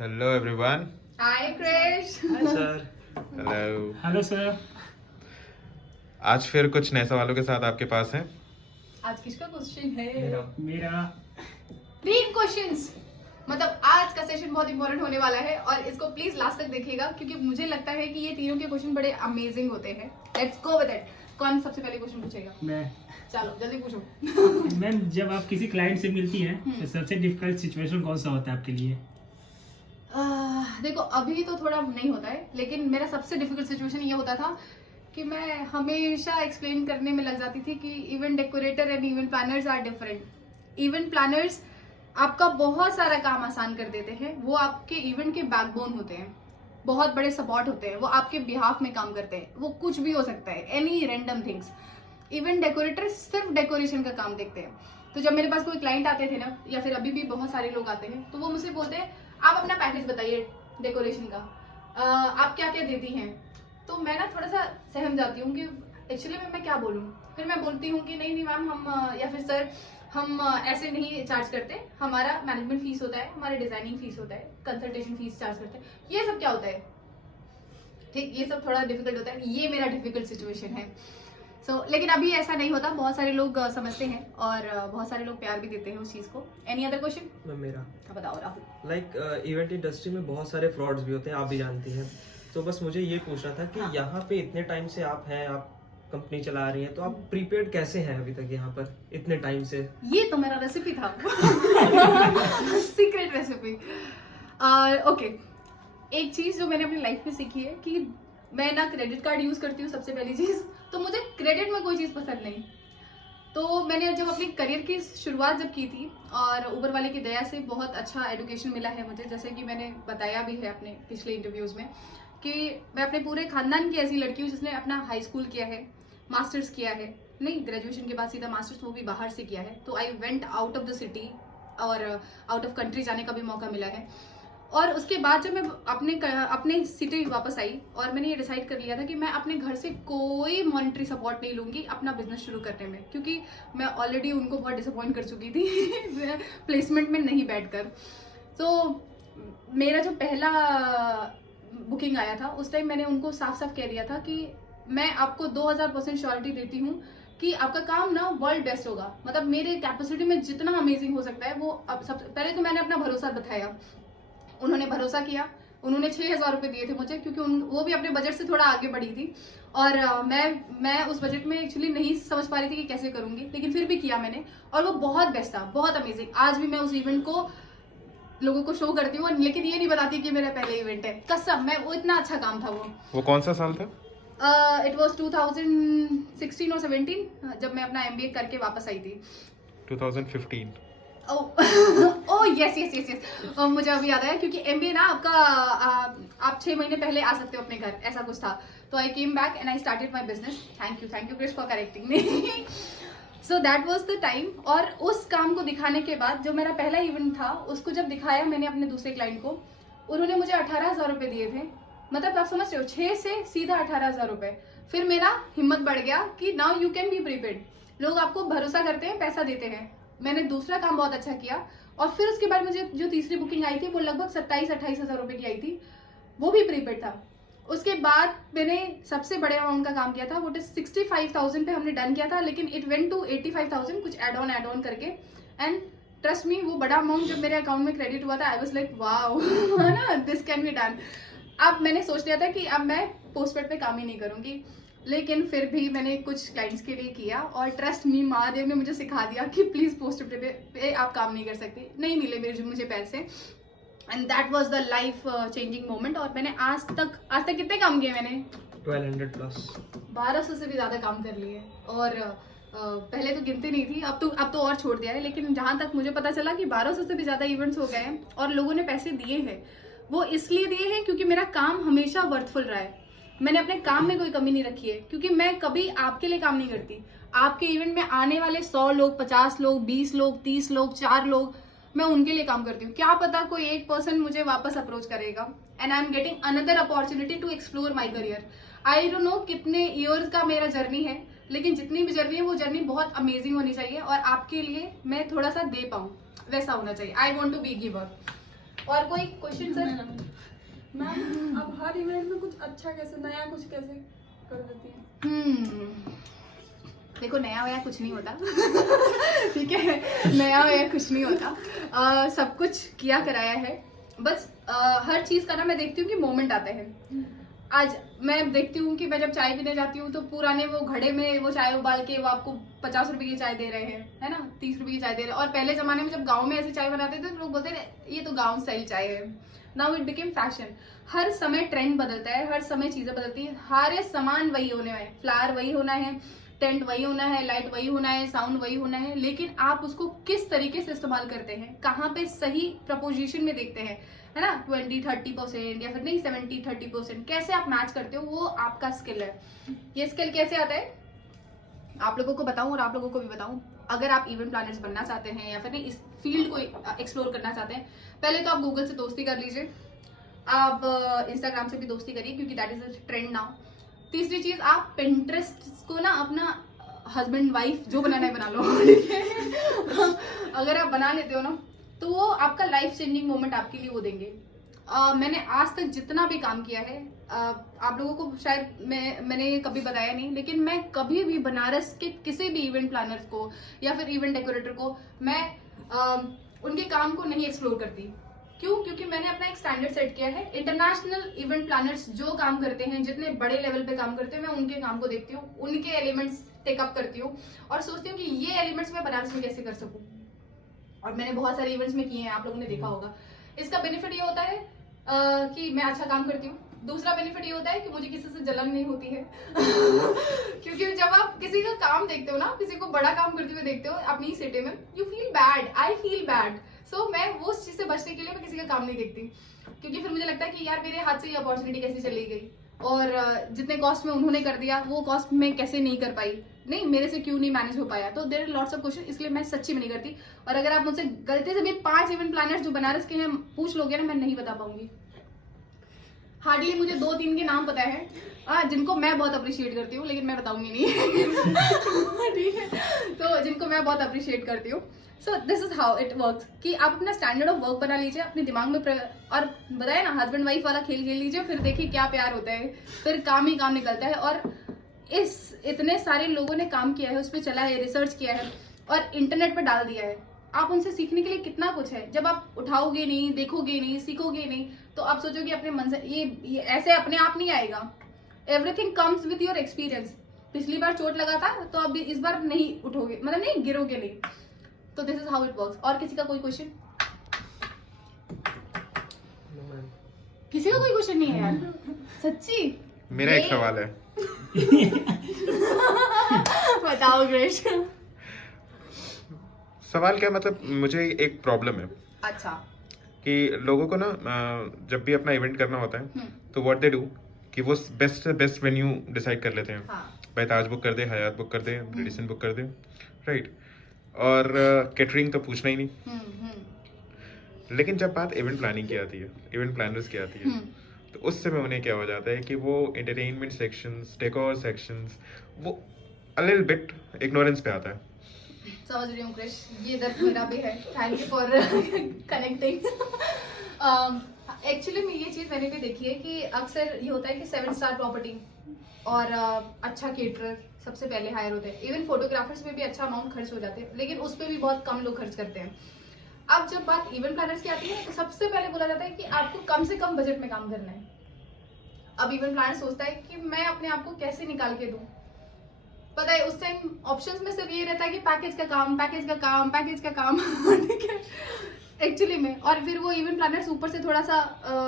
Hello everyone. Hi Krish. Hi sir. Hello. Hello sir. आज फिर कुछ नए सवालों के साथ आपके पास हैं. आज किसका क्वेश्चन है? मेरा 3 क्वेश्चंस. मतलब आज का सेशन बहुत इंपॉर्टेंट होने वाला है और इसको प्लीज लास्ट तक देखिएगा क्योंकि मुझे लगता है कि ये तीनों के क्वेश्चन बड़े अमेजिंग होते हैं. Let's go with it. कौन सबसे पहले क्वेश्चन पूछेगा? मैं. चलो जल्दी पूछो. मैम, जब आप किसी क्लाइंट से मिलती हैं तो सबसे डिफिकल्ट सिचुएशन कौन सा होता है आपके लिए? देखो अभी तो थोड़ा नहीं होता है लेकिन मेरा सबसे डिफिकल्ट सिचुएशन ये होता था कि मैं हमेशा एक्सप्लेन करने में लग जाती थी कि event decorator and event planners are different. Event planners आपका बहुत सारा काम आसान कर देते हैं. वो आपके इवेंट के बैकबोन होते हैं, बहुत बड़े सपोर्ट होते हैं. वो आपके बिहाफ में काम करते हैं. वो कुछ भी हो सकता है, any random things. Event decorator सिर्फ डेकोरेशन का काम देखते हैं. तो जब मेरे पास कोई क्लाइंट आते थे ना, या फिर अभी भी बहुत सारे लोग आते हैं, तो वो मुझसे बोलते हैं आप अपना पैकेज बताइए डेकोरेशन का, आप क्या क्या देती हैं. तो मैं ना थोड़ा सा सहम जाती हूँ कि एक्चुअली मैं क्या बोलूँ. फिर मैं बोलती हूँ कि नहीं मैम हम या फिर सर हम ऐसे नहीं चार्ज करते. हमारा मैनेजमेंट फीस होता है, हमारा डिजाइनिंग फीस होता है, कंसल्टेशन फीस चार्ज करते हैं. ये सब क्या होता है? ठीक, ये सब थोड़ा डिफिकल्ट होता है. ये मेरा डिफिकल्ट सिचुएशन है. लेकिन अभी ऐसा नहीं होता. बहुत सारे लोग समझते हैं और बहुत सारे लोग प्यार भी देते हैं उस चीज को. Any other question? मेरा बताओ राहुल. लाइक इवेंट इंडस्ट्री में बहुत सारे फ्रॉड्स भी होते हैं, आप भी जानती हैं. तो बस मुझे ये पूछना था कि यहाँ पे इतने टाइम से आप हैं, आप कंपनी चला रही हैं, तो आप प्रीपेड कैसे हैं अभी तक यहाँ पर इतने टाइम से? ये तो मेरा रेसिपी था. Secret recipe. ओके, एक चीज जो मैंने अपनी लाइफ में सीखी है कि मैं ना क्रेडिट कार्ड यूज करती हूँ. सबसे पहली चीज तो मुझे क्रेडिट में कोई चीज पसंद नहीं. तो मैंने जब अपनी करियर की शुरुआत जब की थी और ऊपर वाले की दया से बहुत अच्छा एजुकेशन मिला है मुझे, जैसे कि मैंने बताया भी है अपने पिछले इंटरव्यूज में कि मैं अपने पूरे खानदान की ऐसी लड़की हूँ जिसने अपना हाई स्कूल किया है, मास्टर्स किया है, नहीं ग्रेजुएशन के बाद सीधा मास्टर्स वो भी बाहर से किया है. तो I went out of the city और आउट ऑफ कंट्री जाने का भी मौका मिला है. और उसके बाद जब मैं अपने सिटी वापस आई और मैंने ये डिसाइड कर लिया था कि मैं अपने घर से कोई मॉनेटरी सपोर्ट नहीं लूंगी अपना बिजनेस शुरू करने में, क्योंकि मैं ऑलरेडी उनको बहुत डिसअपॉइंट कर चुकी थी प्लेसमेंट में नहीं बैठकर. तो मेरा जो पहला बुकिंग आया था उस टाइम मैंने उनको साफ साफ कह दिया था कि मैं आपको 2000% श्योरिटी देती हूँ कि आपका काम ना वर्ल्ड बेस्ट होगा. मतलब मेरे कैपेसिटी में जितना अमेजिंग हो सकता है वो. अब सब पहले तो मैंने अपना भरोसा बताया, उन्होंने भरोसा किया. उन्होंने 6000 रुपए दिए थे मुझे क्योंकि वो भी अपने बजट से थोड़ा आगे बढ़ी थी और मैं उस बजट में एक्चुअली नहीं समझ पा रही थी कि कैसे करूंगी, लेकिन फिर भी किया मैंने और वो बहुत बेस्ट था, बहुत अमेजिंग. आज भी मैं उस इवेंट को लोगों को शो करती हूँ, लेकिन ये नहीं बताती कि मेरा पहले इवेंट है. कसम, मैं वो इतना अच्छा काम था वो कौन सा साल था? इट वाज 2016 और 17 जब मैं अपना MBA करके वापस आई थी. 2015. Oh yes yes yes yes, मुझे अभी याद आया क्योंकि MBA ना आपका आप 6 महीने पहले आ सकते हो अपने घर, ऐसा कुछ था. तो I came back and I started my business. Thank you Chris for correcting me. So that was the time. और उस काम को दिखाने के बाद जो मेरा पहला इवेंट था उसको जब दिखाया मैंने अपने दूसरे क्लाइंट को, उन्होंने मुझे 18,000 रुपए दिए थे. मतलब आप समझ रहे हो, 6 से सीधा 18,000 रुपए. फिर मेरा हिम्मत बढ़ गया कि now you can be prepaid. लोग आपको भरोसा करते हैं, पैसा देते हैं. मैंने दूसरा काम बहुत अच्छा किया और फिर उसके बाद मुझे जो तीसरी बुकिंग आई थी वो लगभग 27-28 हजार रुपए की आई थी, वो भी प्रीपेड था. उसके बाद मैंने सबसे बड़े अमाउंट का काम किया था, वो 65,000 पे हमने डन किया था, लेकिन इट वेंट टू 85,000 कुछ एड ऑन करके. एंड ट्रस्ट मी, वो बड़ा अमाउंट जब मेरे अकाउंट में क्रेडिट हुआ था आई वाज लाइक वाओ, है ना, दिस कैन बी डन. अब मैंने सोच लिया था कि अब मैं पोस्टपेड पे काम ही नहीं करूंगी, लेकिन फिर भी मैंने कुछ क्लाइंट्स के लिए किया और ट्रस्ट मी, महादेव ने मुझे सिखा दिया कि प्लीज पोस्टपेड पे आप काम नहीं कर सकती. नहीं मिले मुझे पैसे. And that was the life changing moment. और मैंने आज तक कितने काम किए मैंने? 1200 प्लस, 1200 से भी ज्यादा काम कर लिए. और पहले तो गिनती नहीं थी, अब तो और छोड़ दिया है. लेकिन जहां तक मुझे पता चला कि 1200 से भी ज्यादा इवेंट्स हो गए हैं और लोगों ने पैसे दिए हैं. वो इसलिए दिए हैं क्योंकि मेरा काम हमेशा वर्थफुल रहा है. मैंने अपने काम में कोई कमी नहीं रखी है, क्योंकि मैं कभी आपके लिए काम नहीं करती. आपके इवेंट में आने वाले 100 लोग, 50 लोग, 20 लोग, 30 लोग, 4 लोग, मैं उनके लिए काम करती हूँ. क्या पता कोई एक पर्सन मुझे वापस अप्रोच करेगा and I am getting another opportunity to explore my career. I don't know कितने ईयर्स का मेरा जर्नी है, लेकिन जितनी भी जर्नी है वो जर्नी बहुत अमेजिंग होनी चाहिए और आपके लिए मैं थोड़ा सा दे पाऊँ वैसा होना चाहिए. I want to be giver. और कोई क्वेश्चन सर? मैम अब हर इवेंट में कुछ अच्छा कैसे नया कुछ कैसे कर देती हैं? देखो नया वया कुछ नहीं होता ठीक है, नया वया कुछ नहीं होता, सब कुछ किया कराया है। बस हर चीज का ना मैं देखती हूँ कि मोमेंट आता है। आज मैं देखती हूँ कि मैं जब चाय पीने जाती हूँ तो पुराने वो घड़े में वो चाय उबाल के वो आपको 50 रुपए की चाय दे रहे हैं, है ना, 30 रुपए की चाय दे रहे हैं। और पहले जमाने में जब गाँव में ऐसी चाय बनाते थे तो लोग बोलते थे ये तो गाँव स्टाइल चाय है। Now it became fashion. हर समय ट्रेंड बदलता है, हर समय चीजें बदलती है, सारे सामान वही होने हैं, फ्लावर वही होना है, टेंट वही होना है, लाइट वही होना है, साउंड वही होना है, लेकिन आप उसको किस तरीके से इस्तेमाल करते हैं, कहाँ पे सही प्रपोजिशन में देखते हैं, है ना, 20-30% या फिर नहीं 70-30%, कैसे आप मैच करते हो, वो आपका स्किल है। ये स्किल कैसे आता है आप लोगों को बताऊं और आप लोगों को भी बताऊं। अगर आप इवेंट प्लानर्स बनना चाहते हैं या फिर नहीं इस फील्ड को एक्सप्लोर करना चाहते हैं, पहले तो आप गूगल से दोस्ती कर लीजिए, आप इंस्टाग्राम से भी दोस्ती करिए क्योंकि that is a trend now. तीसरी चीज, आप पिंटरेस्ट को ना अपना हस्बैंड वाइफ जो बनाना है बना लो ठीक है अगर आप बना लेते हो ना तो वो आपका लाइफ चेंजिंग मोमेंट आपके लिए वो देंगे। मैंने आज तक जितना भी काम किया है, आप लोगों को शायद मैंने कभी बताया नहीं, लेकिन मैं कभी भी बनारस के किसी भी इवेंट प्लानर्स को या फिर इवेंट डेकोरेटर को मैं उनके काम को नहीं एक्सप्लोर करती। क्यों? क्योंकि मैंने अपना एक स्टैंडर्ड सेट किया है। इंटरनेशनल इवेंट प्लानर्स जो काम करते हैं, जितने बड़े लेवल पे काम करते हैं, मैं उनके काम को देखती हूँ, उनके एलिमेंट्स टेकअप करती हूँ और सोचती हूँ कि ये एलिमेंट्स मैं बनारस में कैसे कर सकूँ। और मैंने बहुत सारे इवेंट्स में किए हैं, आप लोगों ने देखा होगा। इसका बेनिफिट ये होता है कि मैं अच्छा काम करती हूँ। दूसरा बेनिफिट ये होता है कि मुझे किसी से जलन नहीं होती है क्योंकि जब आप किसी का काम देखते हो ना, किसी को बड़ा काम करते हुए देखते हो अपनी सिटी में, you feel bad, I feel bad. So मैं वो चीज से बचने के लिए मैं किसी का काम नहीं देखती, क्योंकि फिर मुझे लगता है कि यार मेरे हाथ से ये अपॉर्चुनिटी कैसे चली गई और जितने कॉस्ट में उन्होंने कर दिया वो कॉस्ट में कैसे नहीं कर पाई, नहीं मेरे से क्यों नहीं मैनेज हो पाया। तो there are lots of question, इसलिए मैं सच्ची में नहीं करती। और अगर आप मुझसे गलती से भी 5 इवेंट प्लानर्स जो बनारस के हैं पूछ लोगे ना, मैं नहीं बता पाऊंगी। हार्डली मुझे 2-3 के नाम पता है जिनको मैं बहुत अप्रिशिएट करती हूँ, लेकिन मैं बताऊंगी नहीं ठीक है, तो जिनको मैं बहुत अप्रिशिएट करती हूँ। So this is how it works कि आप अपना स्टैंडर्ड ऑफ वर्क बना लीजिए अपने दिमाग में और बताया ना हस्बैंड वाइफ वाला खेल खेल लीजिए, फिर देखिए क्या प्यार होता है, फिर काम ही काम निकलता है। और इतने सारे लोगों ने काम किया है, उस पर चला है, रिसर्च किया है और इंटरनेट पर डाल दिया है। आप उनसे सीखने के लिए कितना कुछ है। जब आप उठाओगे नहीं, देखोगे नहीं, सीखोगे नहीं, तो आप सोचोगे अपने मन से ये ऐसे अपने आप नहीं आएगा। Everything comes with your experience. पिछली बार चोट लगा था तो अब इस बार नहीं उठोगे, मतलब नहीं गिरोगे नहीं। तो this is how it works. और किसी का कोई क्वेश्चन? किसी का कोई क्वेश्चन नहीं है यार सच्ची? मेरा एक सवाल है बताओ ग्रेश। सवाल क्या, मतलब मुझे एक प्रॉब्लम है अच्छा कि लोगों को ना जब भी अपना इवेंट करना होता है तो व्हाट दे डू कि वो बेस्ट वेन्यू डिसाइड कर लेते हैं। हाँ। भाई ताज बुक कर दे, हयात बुक कर दे, रेडिसन बुक कर दे, राइट। और कैटरिंग तो पूछना ही नहीं। लेकिन जब बात इवेंट प्लानिंग की आती है, इवेंट प्लानर्स की आती है, तो उस समय उन्हें क्या हो जाता है कि वो एंटरटेनमेंट सेक्शंस, डेकोर सेक्शंस, वो अ लिटिल बिट इग्नोरेंस पे आता है। समझ रही हूँ क्रिश, ये दर्द मेरा भी है। Thank you for connecting. Actually में ये चीज मैंने भी देखी है कि अक्सर ये होता है कि 7 स्टार प्रॉपर्टी और अच्छा केटरर सबसे पहले हायर होते हैं। इवन फोटोग्राफर्स में भी अच्छा अमाउंट खर्च हो जाते हैं, लेकिन उस पर भी बहुत कम लोग खर्च करते हैं। अब जब बात इवेंट प्लानर्स की आती है तो सबसे पहले बोला जाता है कि आपको कम से कम बजट में काम करना है। अब इवेंट प्लानर सोचता है कि मैं अपने आप को कैसे निकाल के दूं। पता है उस टाइम ऑप्शंस में सिर्फ ये रहता है कि पैकेज का काम, पैकेज का काम, पैकेज का काम ठीक है एक्चुअली में। और फिर वो इवेंट प्लानर्स ऊपर से थोड़ा सा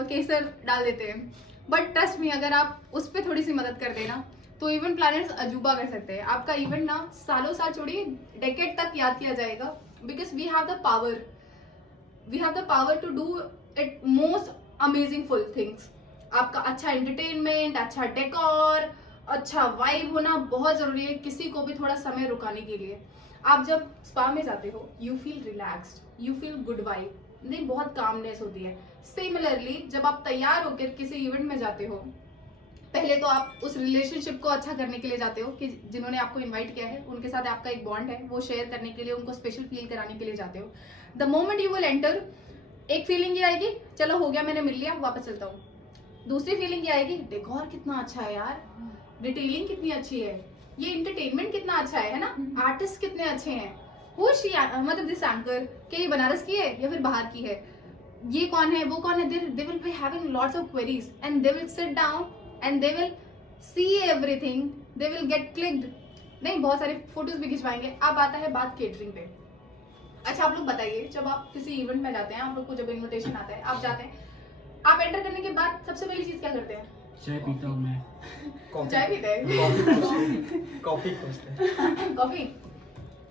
केसर डाल देते हैं। बट ट्रस्ट मी, अगर आप उस पर थोड़ी सी मदद कर देना तो इवेंट प्लानर्स अजूबा कर सकते हैं। आपका इवेंट ना सालों साल छोड़िए डेकेड तक याद किया जाएगा, because we have the power to do it most amazing full things. आपका अच्छा एंटरटेनमेंट, अच्छा डेकोर, अच्छा वाइब होना बहुत जरूरी है किसी को भी थोड़ा समय रुकाने के लिए। आप जब स्पा में जाते हो you feel relaxed, you feel good vibe, नहीं बहुत कामनेस होती है। सिमिलरली जब आप तैयार होकर किसी इवेंट में जाते हो, पहले तो आप उस रिलेशनशिप को अच्छा करने के लिए जाते हो कि जिन्होंने आपको इनवाइट किया है उनके साथ आपका एक बॉन्ड है, वो शेयर करने के लिए, उनको स्पेशल फील कराने के लिए जाते हो। The moment you will enter, एक फीलिंग ये आएगी, चलो हो गया मैंने मिल लिया, वापस चलता हूँ। दूसरी फीलिंग ये आएगी, डेकोर कितना अच्छा है यार, डिटेलिंग कितनी अच्छी है, ये इंटरटेनमेंट कितना अच्छा है ना, आर्टिस्ट कितने अच्छे हैं, मतलब दिस एंकर कि ये बनारस की है या फिर बाहर की है, ये कौन है वो कौन है, they will be having lots of queries and they will sit down and they will see everything, they will get clicked. नहीं, बहुत सारे फोटोज भी खिंचवाएंगे। अब आता है बात केटरिंग पे। अच्छा आप लोग बताइए, जब आप किसी इवेंट में जाते हैं, आप लोग को जब इनविटेशन आता है, आप जाते हैं, आप एंटर करने के बाद सबसे पहली चीज क्या करते हैं? चाय पीता हूँ मैं। चाय पीते हैं? Coffee coffee?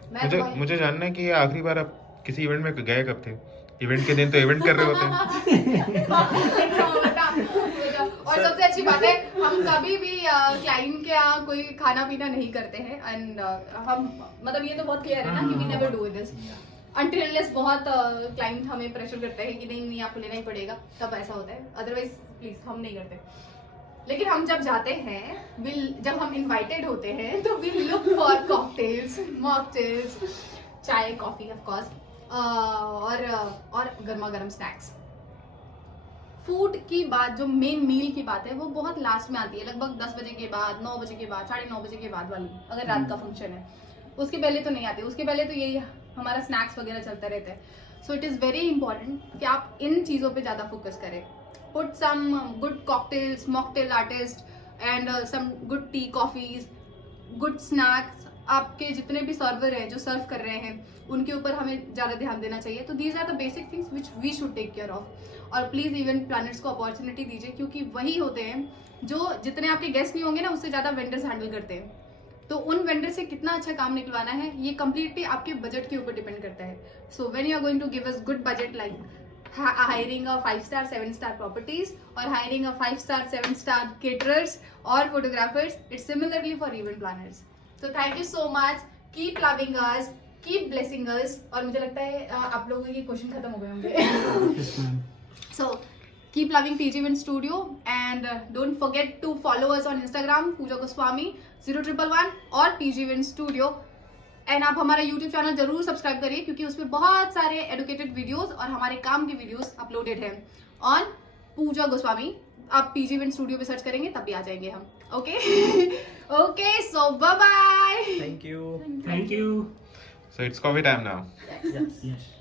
मैं मुझे जानना है कि ये आखिरी बार आप किसी इवेंट में गए कब थे? इवेंट के दिन तो इवेंट कर रहे होते हैं। और सबसे अच्छी बात है, हम कभी भी क्लाइंट के यहाँ कोई खाना पीना नहीं करते हैं एंड हम मतलब ये तो बहुत क्लियर है ना कि we never do this until unless बहुत क्लाइंट हमें प्रेशर करते हैं कि नहीं आपको लेना ही पड़ेगा, तब ऐसा होता है, अदरवाइज प्लीज हम नहीं करते। लेकिन हम जब जाते हैं, जब हम इनवाइटेड होते हैं, तो we look for cocktails, mocktails, chai, coffee of course, और गर्मा गर्म स्नैक्स। फूड की बात, जो मेन मील की बात है, वो बहुत लास्ट में आती है, लगभग 10 बजे के बाद, 9 बजे के बाद, 9:30 बजे के बाद वाली, अगर रात का फंक्शन है। उसके पहले तो नहीं आती, उसके पहले तो यही हमारा स्नैक्स वगैरह चलता रहता है। So it is very important कि आप इन चीज़ों पे ज़्यादा फोकस करें। Put some good cocktails, mocktail artist and some good tea, coffees, good snacks. आपके जितने भी सर्वर हैं जो सर्व कर रहे हैं, उनके ऊपर हमें ज़्यादा ध्यान देना चाहिए। तो these are the basic things which we should take care of. और प्लीज़ इवेंट प्लानर्स को अपॉर्चुनिटी दीजिए, क्योंकि वही होते हैं जो जितने आपके गेस्ट नहीं होंगे ना, उससे ज़्यादा वेंडर्स हैंडल करते हैं। तो उन वेंडर से कितना अच्छा काम निकलवाना है, ये कम्प्लीटली आपके बजट के ऊपर डिपेंड करता है। So when you are going to give us good budget, like hiring a 5-star 7-star properties or hiring a 5-star 7-star caterers or photographers, it's similarly for event planners. So thank you so much, keep loving us, keep blessing us। और मुझे लगता है आप लोगों के question खत्म हो गए होंगे। So keep loving PG Event Studio and don't forget to follow us on Instagram, Pooja Goswami 0111 और PG Event Studio। एंड आप हमारा यूट्यूब चैनल जरूर सब्सक्राइब करिए, क्योंकि उसमें बहुत सारे एडुकेटेड वीडियोस और हमारे काम के वीडियोस अपलोडेड हैं ऑन पूजा गोस्वामी। आप पीजी इवेंट स्टूडियो पे सर्च करेंगे तब भी आ जाएंगे हम। Okay so bye bye. Thank you. Thank you. So it's coffee time now. Yes. Yes.